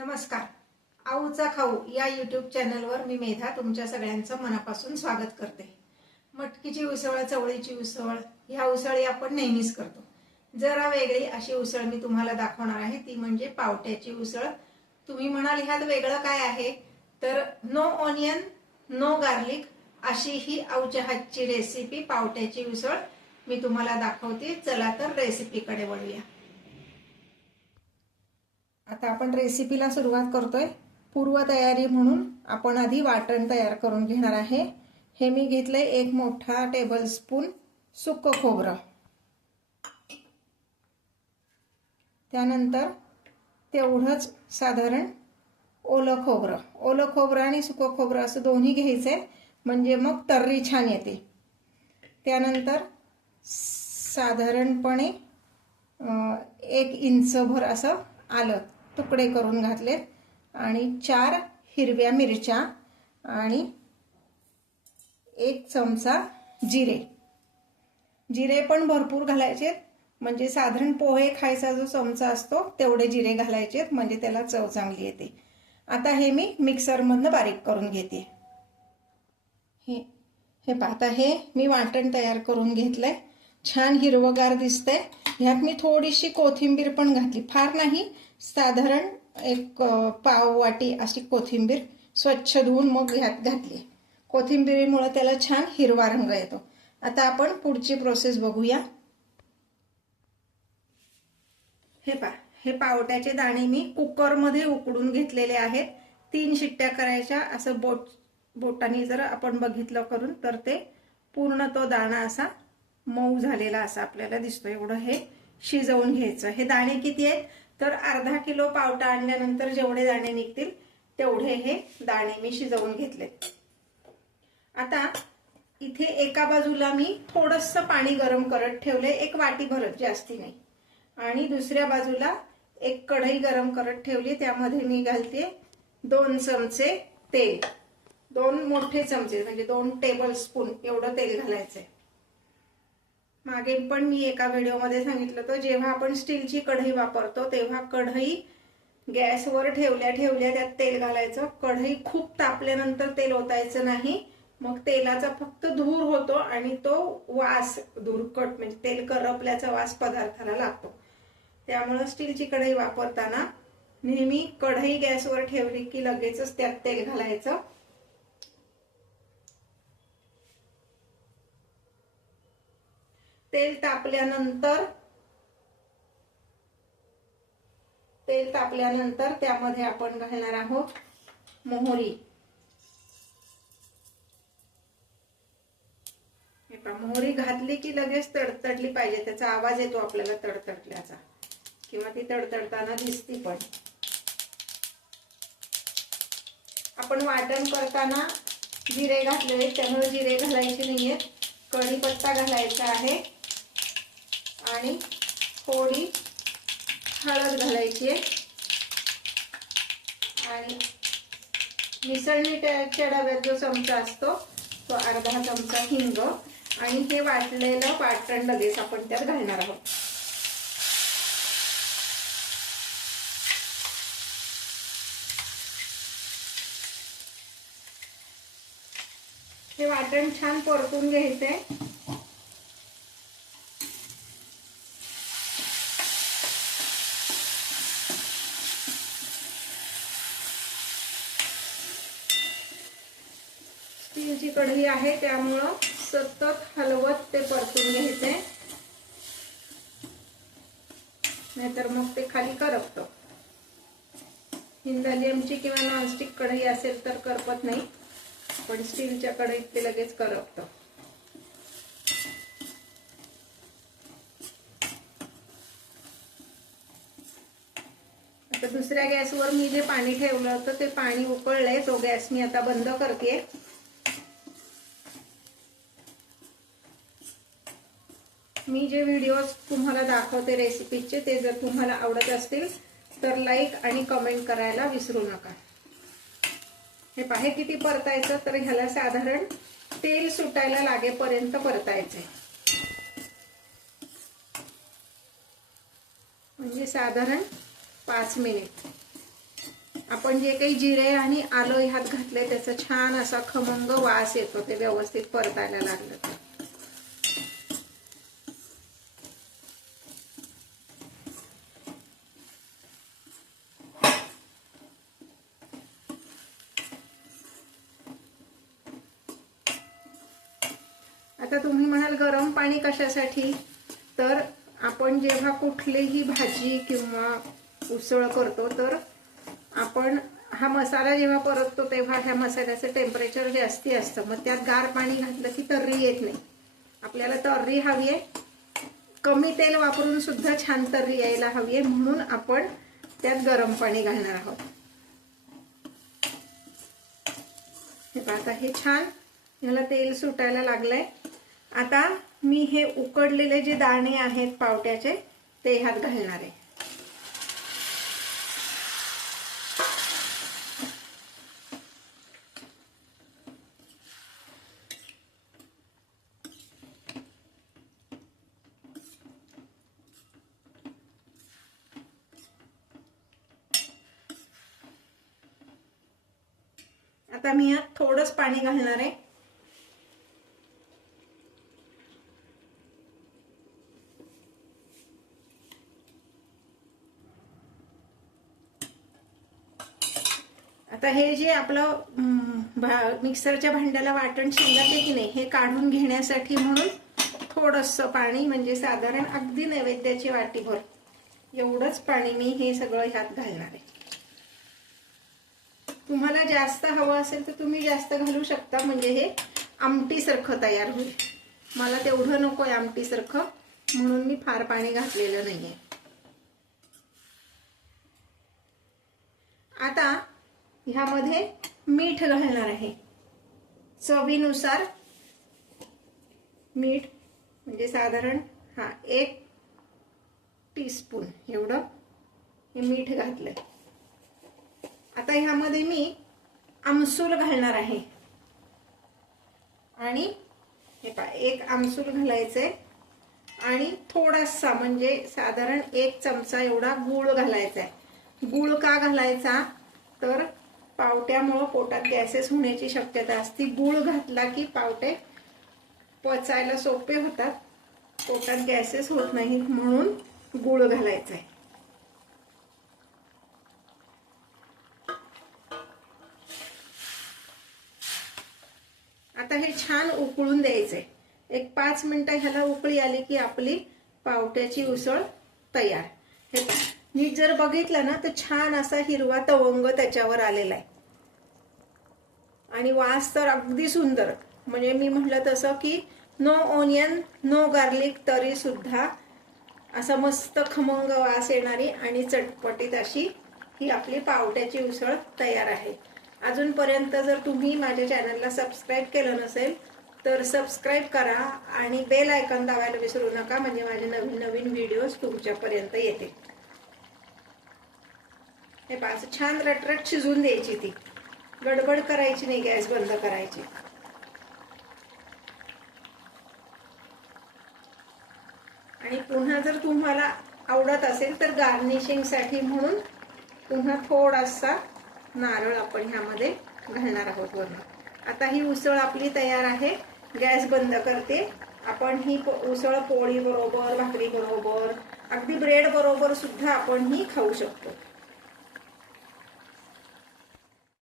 नमस्कार. आऊचा खाऊ या युट्यूब चॅनलवर मी मेधा तुमच्या सगळ्यांचं मनापासून स्वागत करते. मटकीची उसळ चवळीची उसळ ह्या उसळी आपण नेहमीच करतो. जरा वेगळी अशी उसळ मी तुम्हाला दाखवणार आहे ती म्हणजे पावट्याची उसळ. तुम्ही म्हणाल ह्यात वेगळं काय आहे? तर नो ऑनियन नो गार्लिक अशी ही आऊच्या हातची रेसिपी पावट्याची उसळ मी तुम्हाला दाखवते. चला तर रेसिपीकडे वळूया. आता आपण रेसिपीला सुरुवात करतोय. पूर्वतयारी म्हणून आपण आधी वाटण तयार करून घेणार आहे. हे मी घेतलंय एक मोठा टेबलस्पून सुक्क खोबरं. त्यानंतर तेवढंच साधारण ओलं खोबरं. ओलं खोबरं आणि सुकं खोबरं असं दोन्ही घ्यायचंय. म्हणजे मग तर्री छान येते. त्यानंतर साधारणपणे एक इंचभर असं आलं. तुकडे करून घातलेत. आणि चार हिरव्या मिरच्या आणि एक चमचा जिरे. जिरे पण भरपूर घालायचे म्हणजे साधारण पोहे खायचा जो चमचा असतो तेवढे जिरे घालायचेत. म्हणजे त्याला चव चांगली येते. आता हे मी मिक्सरमधनं बारीक करून घेते. हे हे पाहता हे मी वाटण तयार करून घेतलंय. छान हिरवगार दिसतंय. ह्यात मी थोडीशी कोथिंबीर पण घातली. फार नाही साधारण एक पाव वाटी अशी कोथिंबीर स्वच्छ धुवून मग घात घातली. कोथिंबीरीमुळं त्याला छान हिरवा रंग येतो. आता आपण पुढची प्रोसेस बघूया. हे पा हे पावट्याचे दाणे मी कुकरमध्ये उकडून घेतलेले आहेत. तीन शिट्ट्या करायच्या असं बोट बोटाने जर आपण बघितलं करून तर ते पूर्ण तो दाणा असा मऊ झालेला असा आपल्याला दिसतो एवढं हे शिजवून घ्यायचं. हे दाणे किती आहेत? तर अर्धा किलो पावटा आणल्यानंतर जेवढे दाणे निघतील तेवढे हे दाणे मी शिजवून घेतलेत आता इथे एका बाजूला मी थोडस पाणी गरम करत ठेवले एक वाटी भरत जास्ती नाही. आणि दुसऱ्या बाजूला एक कढई गरम करत ठेवली त्यामध्ये मी घालते दोन चमचे तेल. दोन मोठे चमचे म्हणजे दोन टेबल स्पून एवढं तेल घालायचंय. मागे पण मी एका व्हिडिओमध्ये सांगितलं होतं जेव्हा आपण स्टीलची कढई वापरतो तेव्हा कढई गॅसवर ठेवल्या ठेवल्या त्यात तेल घालायचं कढई खूप तापल्यानंतर तेल ओतायचं नाही मग तेलाचा फक्त धूर होतो आणि तो वास धुरकट म्हणजे तेल करपल्याचा वास पदार्थाला लागतो. त्यामुळं स्टीलची कढई वापरताना नेहमी कढई गॅसवर ठेवली की लगेचच त्यात तेल घालायचं. तेल तापल्यानंतर तेल तापल्यानंतर त्यामध्ये आपण घालणार आहोत मोहरी. मोहरी घातली की लगेच तडतडली पाहिजे त्याचा आवाज येतो आपल्याला तडतडल्याचा. किंवा ती तडतडताना दिसती पण. आपण वाटण करताना जिरे घातलेले त्यामुळे जिरे घालायचे नाहीयेत. कढीपत्ता घालायचा आहे. आणि थोडी हळद घालायची आहे. आणि मिसळणीच्या डब्यात जो चमचा असतो तो अर्धा चमचा हिंग आणि हे वाटलेलं वाटण लगेच आपण त्यात घालणार आहोत. हे वाटण छान परतून घ्यायचंय. मातीची कढई आहे त्यामुळं सतत हलवत ते परतून घ्यायचे. नाहीतर मग ते खाली करपतं. हिंदालियमची किंवा नॉनस्टिक कढई असेल तर करपत नाही पण स्टीलच्या कढईत ते लगेच करपतं. आता दुसऱ्या गॅसवर मी जे पाणी ठेवलं होतं ते पाणी उकळलंय. तो गॅस मी आता बंद करते मी जे व्हिडिओज तुम्हाला दाखवते रेसिपीचे ते जर तुम्हाला आवडत असतील तर लाईक आणि कमेंट करायला विसरू नका. हे पाहे किती परतायचं? तर ह्याला साधारण तेल सुटायला लागेपर्यंत परतायचंय. म्हणजे साधारण पाच मिनिट आपण जे काही जिरे आणि आलं ह्यात घातले त्याचा छान असा खमंग वास येतो ते व्यवस्थित परतायला लागलं तर. आता तुम्ही म्हणाल गरम पाणी कशासाठी? तर आपण जेव्हा कुठलीही भाजी किंवा उसळ करतो तर आपण हा मसाला जेव्हा परततो तेव्हा ह्या मसाल्याचं टेम्परेचर जास्ती असतं. मग त्यात गार पाणी घातलं की तर्री येत नाही. आपल्याला तर्री हवी आहे. कमी तेल वापरून सुद्धा छान तर्री यायला हवी आहे. म्हणून आपण त्यात गरम पाणी घालणार आहोत. हे आता हे छान. ह्याला तेल सुटायला लागलंय. आता मी हे उकडलेले जे दाणे आहेत पावट्याचे ते ह्यात घालणार आहे. आता मी यात थोडंच पाणी घालणार आहे. आता हे जे आपलं मिक्सरच्या भांड्याला वाटण शिल्लक की नाही हे काढून घेण्यासाठी म्हणून थोडस पाणी म्हणजे साधारण अगदी नैवेद्याची वाटीभर एवढंच पाणी मी हे सगळं ह्यात घालणार आहे. तुम्हाला जास्त हवं असेल तर तुम्ही जास्त घालू शकता म्हणजे हे आमटीसारखं तयार होईल. मला तेवढं नको आहे आमटीसारखं म्हणून मी फार पाणी घातलेलं नाहीये. आता ह्यामध्ये मीठ घालणार आहे. चवीनुसार मीठ म्हणजे साधारण हा एक टीस्पून एवढं हे मीठ घातलंय. आता ह्यामध्ये मी आमसूल घालणार आहे. आणि हे पा एक आमसूल घालायचंय. आणि थोडासा म्हणजे साधारण एक चमचा एवढा गूळ घालायचा आहे गूळ का घालायचा? तर पावट्यामुळं पोटात गॅसेस होण्याची शक्यता असते. गूळ घातला की पावटे पचायला सोपे होतात. पोटात गॅसेस होत नाहीत म्हणून गूळ घालायचा आहे आता हे छान उकळून द्यायचंय. एक पाच मिनिटं ह्याला उकळी आली की आपली पावट्याची उसळ तयार. हे नीट जर बघितलं ना तर छान असा हिरवा तवंग त्याच्यावर आलेला आहे आणि वास तर अगदी सुंदर. म्हणजे मी म्हटलं तसं की नो ओनियन नो गार्लिक तरी सुद्धा असा मस्त खमंग वास येणारी आणि चटपटीत अशी ही आपली पावट्याची उसळ तयार आहे. अजूनपर्यंत जर तुम्ही माझ्या चॅनलला सबस्क्राईब केलं नसेल तर सबस्क्राईब करा आणि बेल आयकॉन दाबायला विसरू नका म्हणजे माझे नवीन नवीन व्हिडिओज तुमच्यापर्यंत येतील. हे पाच छान रटरट शिजून द्यायची ती. गडबड करायची नाही गॅस बंद करायची. आणि पुन्हा जर तुम्हाला आवडत असेल तर गार्निशिंगसाठी म्हणून पुन्हा थोडासा नारळ आपण ह्यामध्ये घालणार आहोत वरून. आता ही उसळ आपली तयार आहे गॅस बंद करते. आपण ही उसळ पोळी बरोबर भाकरी बरोबर अगदी ब्रेड बरोबर सुद्धा आपण ही खाऊ शकतो.